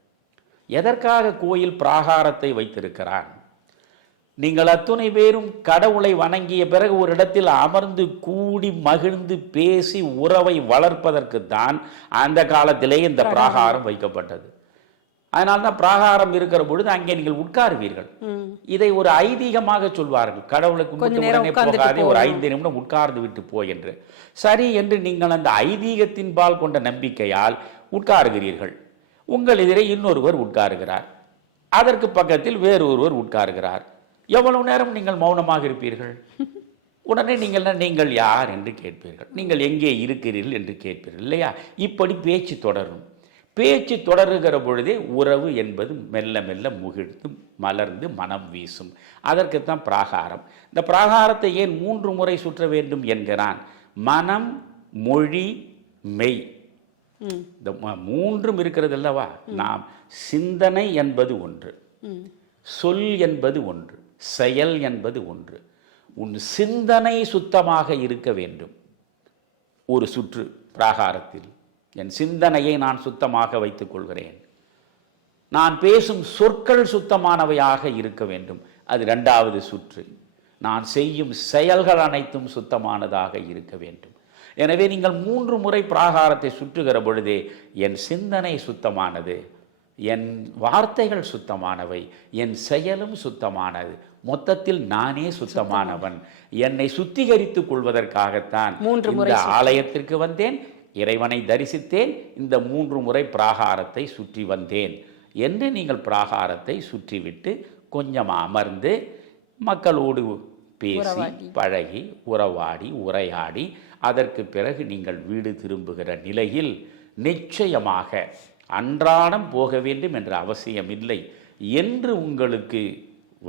எதற்காக கோயில் பிராகாரத்தை வைத்திருக்கிறான்? நீங்கள் அத்துணை பேரும் கடவுளை வணங்கிய பிறகு ஒரு இடத்தில் அமர்ந்து கூடி மகிழ்ந்து பேசி உறவை வளர்ப்பதற்குத்தான் அந்த காலத்திலே இந்த பிராகாரம் வைக்கப்பட்டது. அதனால்தான் பிராகாரம் இருக்கிற பொழுது அங்கே நீங்கள் உட்காருவீர்கள். இதை ஒரு ஐதீகமாக சொல்வார்கள். கடவுளை கும்பிட்டு உடனே போகாதே, ஒரு 5 நிமிடம் உட்கார்ந்து விட்டு போய் என்று. சரி என்று நீங்கள் அந்த ஐதீகத்தின்பால் கொண்ட நம்பிக்கையால் உட்காருகிறீர்கள். உங்கள் எதிரே இன்னொருவர் உட்காருகிறார், அதற்கு பக்கத்தில் வேறு ஒருவர் உட்காருகிறார். எவ்வளவு நேரம் நீங்கள் மௌனமாக இருப்பீர்கள்? உடனே நீங்கள் யார் என்று கேட்பீர்கள், நீங்கள் எங்கே இருக்கிறீர்கள் என்று கேட்பீர்கள் இல்லையா? இப்படி பேச்சு தொடரும். பேச்சு தொடருகிற பொழுதே உறவு என்பது மெல்ல மெல்ல முகிழ்ந்து மலர்ந்து மனம் வீசும். அதற்குத்தான் பிராகாரம். இந்த பிராகாரத்தை ஏன் 3 முறை சுற்ற வேண்டும் என்கிறான்? மனம், மொழி, மெய், இந்த 3ம் இருக்கிறது அல்லவா? நாம் சிந்தனை என்பது ஒன்று, சொல் என்பது ஒன்று, செயல் என்பது ஒன்று. உன் சிந்தனை சுத்தமாக இருக்க வேண்டும். ஒரு சுற்று பிராகாரத்தில் என் சிந்தனையை நான் சுத்தமாக வைத்துக் கொள்கிறேன். நான் பேசும் சொற்கள் சுத்தமானவையாக இருக்க வேண்டும். அது 2வது சுற்று. நான் செய்யும் செயல்கள் அனைத்தும் சுத்தமானதாக இருக்க வேண்டும். எனவே நீங்கள் 3 முறை பிராகாரத்தை சுற்றுகிற பொழுதே என் சிந்தனை சுத்தமானது, என் வார்த்தைகள் சுத்தமானவை, என் செயலும் சுத்தமானது, மொத்தத்தில் நானே சுத்தமானவன். என்னை சுத்திகரித்துக் கொள்வதற்காகத்தான் இந்த ஆலயத்திற்கு வந்தேன், இறைவனை தரிசித்தேன், இந்த 3 முறை பிராகாரத்தை சுற்றி வந்தேன் என்று நீங்கள் பிராகாரத்தை சுற்றிவிட்டு கொஞ்சம் அமர்ந்து மக்களோடு பேசி பழகி உறவாடி உரையாடி அதற்கு பிறகு நீங்கள் வீடு திரும்புகிற நிலையில் நிச்சயமாக அன்றாடம் போக வேண்டும் என்ற அவசியம் இல்லை என்று உங்களுக்கு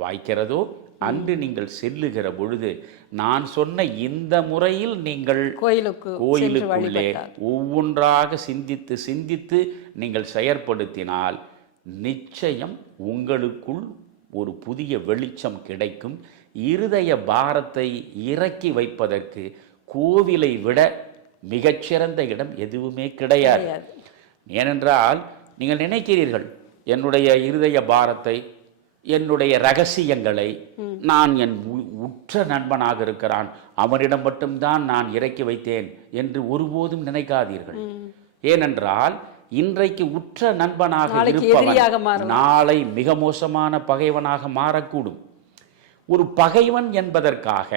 வாய்க்கிறதோ அன்று நீங்கள் செல்லுகிற பொழுது நான் சொன்ன இந்த முறையில் நீங்கள் கோயிலுக்குள்ளே ஒவ்வொன்றாக சிந்தித்து சிந்தித்து நீங்கள் செயற்படுத்தினால் நிச்சயம் உங்களுக்குள் ஒரு புதிய வெளிச்சம் கிடைக்கும். இருதய பாரத்தை இறக்கி வைப்பதற்கு கோவிலை விட மிகச்சிறந்த இடம் எதுவுமே கிடையாது. ஏனென்றால் நீங்கள் நினைக்கிறீர்கள், என்னுடைய இருதய பாரத்தை, என்னுடைய ரகசியங்களை நான் என் உற்ற நண்பனாக இருக்கிறான் அவனிடம் மட்டும்தான் நான் இறக்கி வைத்தேன் என்று ஒருபோதும் நினைக்காதீர்கள். ஏனென்றால் இன்றைக்கு உற்ற நண்பனாக இருப்பவன் நாளை மிக மோசமான பகைவனாக மாறக்கூடும். ஒரு பகைவன் என்பதற்காக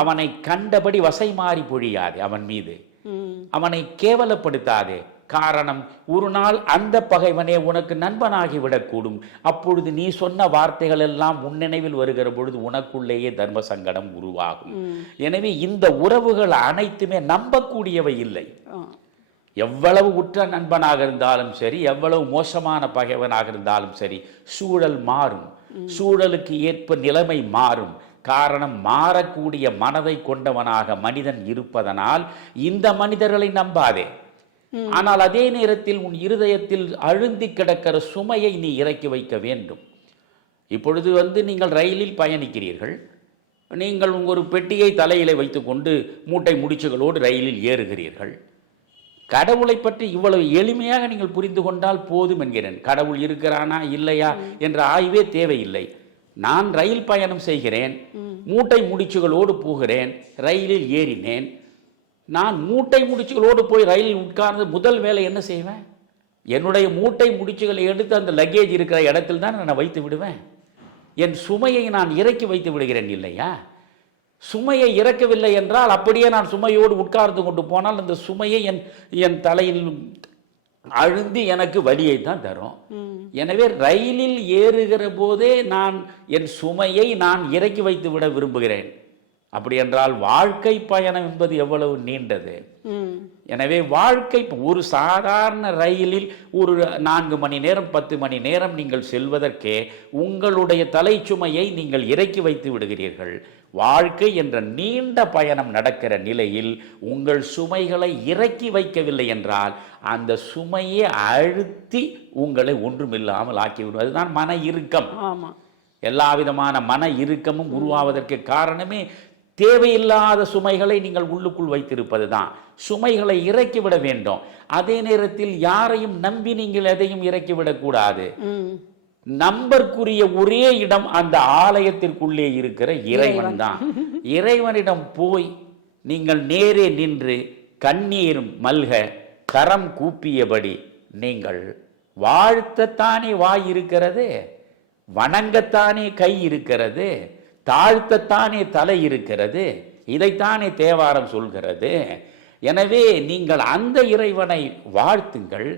அவனை கண்டபடி வசை மாறி பொழியாதே, அவன் மீது அவனை கேவலப்படுத்தாதே, காரணம், ஒரு நாள் அந்த பகைவனே உனக்கு நண்பனாகிவிடக்கூடும். அப்பொழுது நீ சொன்ன வார்த்தைகள் எல்லாம் முன்னினைவில் வருகிற பொழுது உனக்குள்ளேயே தர்ம சங்கடம் உருவாகும். எனவே இந்த உறவுகள் அனைத்துமே நம்பக்கூடியவை இல்லை. எவ்வளவு உற்ற நண்பனாக இருந்தாலும் சரி, எவ்வளவு மோசமான பகைவனாக இருந்தாலும் சரி, சூழல் மாறும். சூழலுக்கு ஏற்ப நிலைமை மாறும். காரணம், மாறக்கூடிய மனதை கொண்டவனாக மனிதன் இருப்பதனால் இந்த மனிதர்களை நம்பாதே. ஆனால் அதே நேரத்தில் உன் இருதயத்தில் அழுந்தி கிடக்கிற சுமையை நீ இறக்கி வைக்க வேண்டும். இப்பொழுது நீங்கள் ரயிலில் பயணிக்கிறீர்கள். நீங்கள் ஒரு பெட்டியை தலையிலே வைத்துக்கொண்டு மூட்டை முடிச்சுகளோடு ரயிலில் ஏறுகிறீர்கள். கடவுளை பற்றி இவ்வளவு எளிமையாக நீங்கள் புரிந்து கொண்டால் போதும் என்கிறேன். கடவுள் இருக்கிறானா இல்லையா என்ற ஆய்வே தேவையில்லை. நான் ரயில் பயணம் செய்கிறேன், மூட்டை முடிச்சுகளோடு போகிறேன், ரயிலில் ஏறினேன். நான் மூட்டை முடிச்சுகளோடு போய் ரயிலில் உட்கார்ந்து முதல் வேலை என்ன செய்வேன்? என்னுடைய மூட்டை முடிச்சுகளை எடுத்து அந்த லக்கேஜ் இருக்கிற இடத்தில் தான் நான் வைத்து விடுவேன். என் சுமையை நான் இறக்கி வைத்து விடுகிறேன் இல்லையா? சுமையை இறக்கவில்லை என்றால் அப்படியே நான் சுமையோடு உட்கார்ந்து கொண்டு போனால் அந்த சுமையை என் தலையில் அழுந்தி எனக்கு வலியை தான் தரும். எனவே ரயிலில் ஏறுகிற போதே நான் என் சுமையை நான் இறக்கி வைத்து விட விரும்புகிறேன். அப்படி என்றால் வாழ்க்கை பயணம் என்பது எவ்வளவு நீண்டது. எனவே வாழ்க்கை, ஒரு சாதாரண ரயிலில் ஒரு 4 மணி நேரம் 10 மணி நேரம் நீங்கள் செல்வதற்கே உங்களுடைய தலை சுமையை நீங்கள் இறக்கி வைத்து விடுகிறீர்கள். வாழ்க்கை என்ற நீண்ட பயணம் நடக்கிற நிலையில் உங்கள் சுமைகளை இறக்கி வைக்கவில்லை என்றால் அந்த சுமையை அழுத்தி உங்களை ஒன்றுமில்லாமல் ஆக்கிவிடும். அதுதான் மன இறுக்கம். எல்லா விதமான மன இறுக்கமும் உருவாவதற்கு காரணமே தேவையில்லாத சுமைகளை நீங்கள் உள்ளுக்குள் வைத்திருப்பது தான். சுமைகளை இறக்கிவிட வேண்டும். அதே நேரத்தில் யாரையும் நம்பி நீங்கள் எதையும் இறக்கிவிடக்கூடாது. நம்பர்க்குரிய ஒரே இடம் அந்த ஆலயத்திற்குள்ளே இருக்கிற இறைவன் தான். இறைவனிடம் போய் நீங்கள் நேரே நின்று கண்ணீரும் மல்க கரம் கூப்பியபடி நீங்கள் வாழ்த்தத்தானே வாய் இருக்கிறது, வணங்கத்தானே கை இருக்கிறது, தாழ்த்தத்தானே தலை இருக்கிறது. இதைத்தானே தேவாரம் சொல்கிறது. எனவே நீங்கள் அந்த இறைவனை வாழ்த்துங்கள்,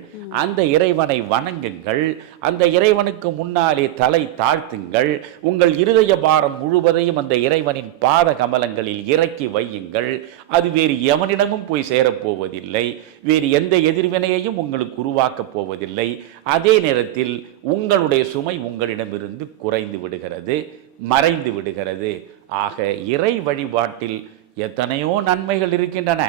அந்த இறைவனை வணங்குங்கள், அந்த இறைவனுக்கு முன்னாலே தலை தாழ்த்துங்கள். உங்கள் இருதய பாரம் முழுவதையும் அந்த இறைவனின் பாத கமலங்களில் இறக்கி வையுங்கள். அது வேறு எவனிடமும் போய் சேரப்போவதில்லை. வேறு எந்த எதிர்வினையையும் உங்களுக்கு உருவாக்கப் போவதில்லை. அதே நேரத்தில் உங்களுடைய சுமை உங்களிடமிருந்து குறைந்து விடுகிறது, மறைந்து விடுகிறது. ஆக இறை வழிபாட்டில் எத்தனையோ நன்மைகள் இருக்கின்றன.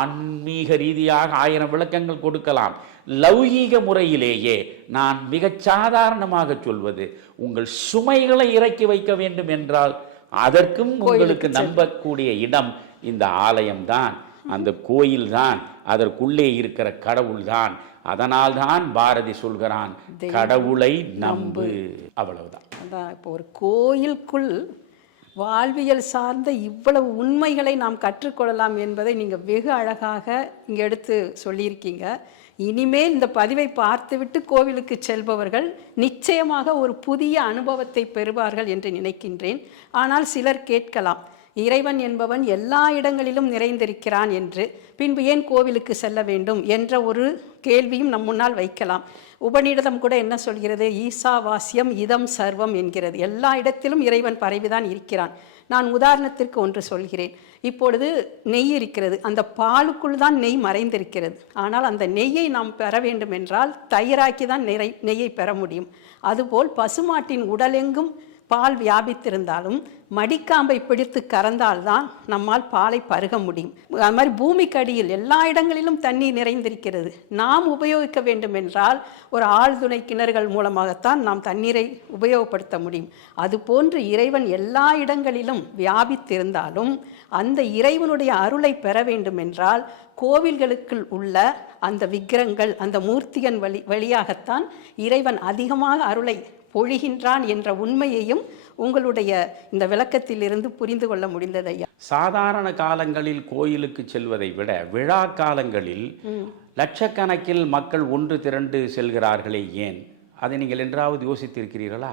ஆன்மீக ரீதியாக 1000 விளக்கங்கள் கொடுக்கலாம். லௌகீக முறையிலேயே நான் மிகச் சாதாரணமாக சொல்வது, உங்கள் சுமைகளை இறக்கி வைக்க வேண்டும் என்றால் அதற்கும் உங்களுக்கு நம்பக்கூடிய இடம் இந்த ஆலயம்தான், அந்த கோயில்தான், அதற்குள்ளே இருக்கிற கடவுள்தான். அதனால்தான் பாரதி சொல்கிறான், கடவுளை நம்பு. அவ்வளவுதான். அதான் இப்போ ஒரு கோயிலுக்குள் வாழ்வியல் சார்ந்த இவ்வளவு உண்மைகளை நாம் கற்றுக்கொள்ளலாம் என்பதை நீங்கள் வெகு அழகாக இங்கே எடுத்து சொல்லியிருக்கீங்க. இனிமேல் இந்த பதிவை பார்த்துவிட்டு கோவிலுக்கு செல்பவர்கள் நிச்சயமாக ஒரு புதிய அனுபவத்தை பெறுவார்கள் என்று நினைக்கின்றேன். ஆனால் சிலர் கேட்கலாம், இறைவன் என்பவன் எல்லா இடங்களிலும் நிறைந்திருக்கிறான் என்று, பின்பு ஏன் கோவிலுக்கு செல்ல வேண்டும் என்ற ஒரு கேள்வியும் நம் முன்னால் வைக்கலாம். உபநிடதம் கூட என்ன சொல்கிறது? ஈசாவாஸ்யம் இதம் சர்வம் என்கிறது. எல்லா இடத்திலும் இறைவன் பரவிதான் இருக்கிறான். நான் உதாரணத்திற்கு ஒன்று சொல்கிறேன். இப்பொழுது நெய் இருக்கிறது, அந்த பாலுக்குள் தான் நெய் மறைந்திருக்கிறது. ஆனால் அந்த நெய்யை நாம் பெற வேண்டும் என்றால் தயிராக்கி தான் நெய்யை பெற முடியும். அதுபோல் பசுமாட்டின் உடலெங்கும் பால் வியாபித்திருந்தாலும் மடிக்காம்பை பிடித்து கறந்தால்தான் நம்மால் பாலை பருக முடியும். அது மாதிரி பூமிக்கடியில் எல்லா இடங்களிலும் தண்ணீர் நிறைந்திருக்கிறது. நாம் உபயோகிக்க வேண்டும் என்றால் ஒரு ஆழ்துணை கிணறுகள் மூலமாகத்தான் நாம் தண்ணீரை உபயோகப்படுத்த முடியும். அதுபோன்று இறைவன் எல்லா இடங்களிலும் வியாபித்திருந்தாலும் அந்த இறைவனுடைய அருளை பெற வேண்டும் என்றால் கோவில்களுக்குள் உள்ள அந்த விக்கிரங்கள், அந்த மூர்த்திகள் வழியாகத்தான் இறைவன் அதிகமாக அருளை பொழிகின்றான் என்ற உண்மையையும் உங்களுடைய இந்த விளக்கத்திலிருந்து புரிந்து கொள்ள முடிந்தது ஐயா. சாதாரண காலங்களில் கோயிலுக்கு செல்வதை விட விழா காலங்களில் லட்சக்கணக்கில் மக்கள் ஒன்று திரண்டு செல்கிறார்களே ஏன்? அதை நீங்கள் என்றாவது யோசித்திருக்கிறீர்களா?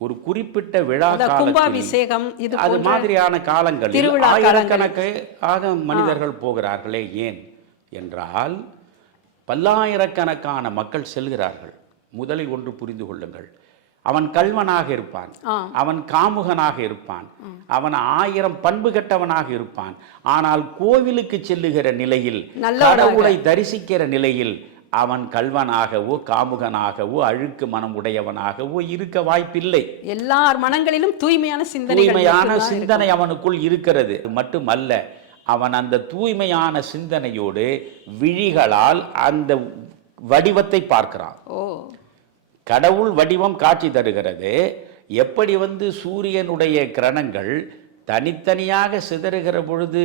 ஒரு குறிப்பிட்ட விழா கும்பாபிஷேகம் அது மாதிரியான காலங்களில் ஆயிரக்கணக்காக மனிதர்கள் போகிறார்களே ஏன் என்றால், பல்லாயிரக்கணக்கான மக்கள் செல்கிறார்கள். முதலில் ஒன்று புரிந்து கொள்ளுங்கள், அவன் கள்வனாக இருப்பான், அவன் காமுகனாக இருப்பான், அவன் 1000 பண்பு கெட்டவனாக இருப்பான். ஆனால் கோவிலுக்கு செல்லுகிற நிலையில், கடவுளை தரிசிக்கிற நிலையில் அவன் கள்வனாகவோ காமுகனாகவோ அழுக்கு மனம் உடையவனாகவோ இருக்க வாய்ப்பில்லை. எல்லார் மனங்களிலும் தூய்மையான சிந்தனை அவனுக்குள் இருக்கிறது. மட்டுமல்ல, அவன் அந்த தூய்மையான சிந்தனையோடு விழிகளால் அந்த வடிவத்தை பார்க்கிறான். கடவுள் வடிவம் காட்சி தருகிறது. எப்படி சூரியனுடைய கிரணங்கள் தனித்தனியாக சிதறுகிற பொழுது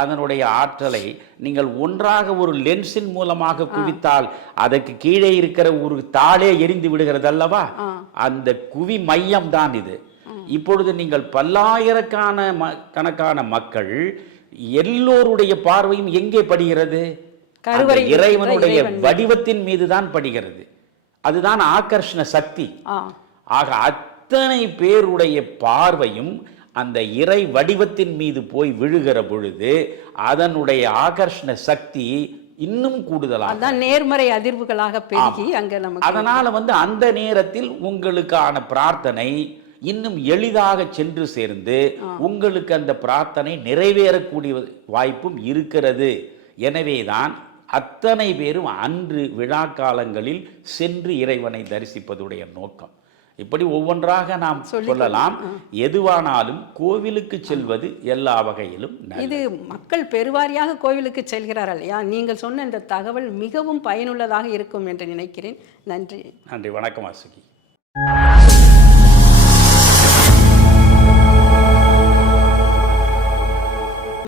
அதனுடைய ஆற்றலை நீங்கள் ஒன்றாக ஒரு லென்ஸின் மூலமாக குவித்தால் அதற்கு கீழே இருக்கிற ஒரு தாளே எரிந்து விடுகிறது அல்லவா? அந்த குவி மையம் தான் இது. இப்பொழுது நீங்கள் பல்லாயிரக்கணக்கான மக்கள் எல்லோருடைய பார்வையும் எங்கே படுகிறது? இறைவனுடைய வடிவத்தின் மீது தான் படுகிறது. அதுதான் ஆகர்ஷண சக்தி. ஆக அத்தனை பேருடைய பார்வையும் அந்த இறை வடிவத்தின் மீது போய் விழுகிற பொழுது அதனுடைய ஆகர்ஷண சக்தி இன்னும் கூடுதலாக நேர்மறை அதிர்வுகளாக பெருகி அங்க நமக்கு அதனால அந்த நேரத்தில் உங்களுக்கான பிரார்த்தனை இன்னும் எளிதாக சென்று சேர்ந்து உங்களுக்கு அந்த பிரார்த்தனை நிறைவேறக்கூடிய வாய்ப்பும் இருக்கிறது. எனவேதான் அத்தனை பேரும் அன்று விழா காலங்களில் சென்று இறைவனை தரிசிப்பதுடைய நோக்கம். இப்படி ஒவ்வொன்றாக நாம் சொல்லலாம். எதுவானாலும் கோவிலுக்கு செல்வது எல்லா வகையிலும் இது மக்கள் பெருவாரியாக கோவிலுக்கு செல்கிறார்கள். நீங்கள் சொன்ன இந்த தகவல் மிகவும் பயனுள்ளதாக இருக்கும் என்று நினைக்கிறேன். நன்றி. நன்றி. வணக்கம் வாசுகி.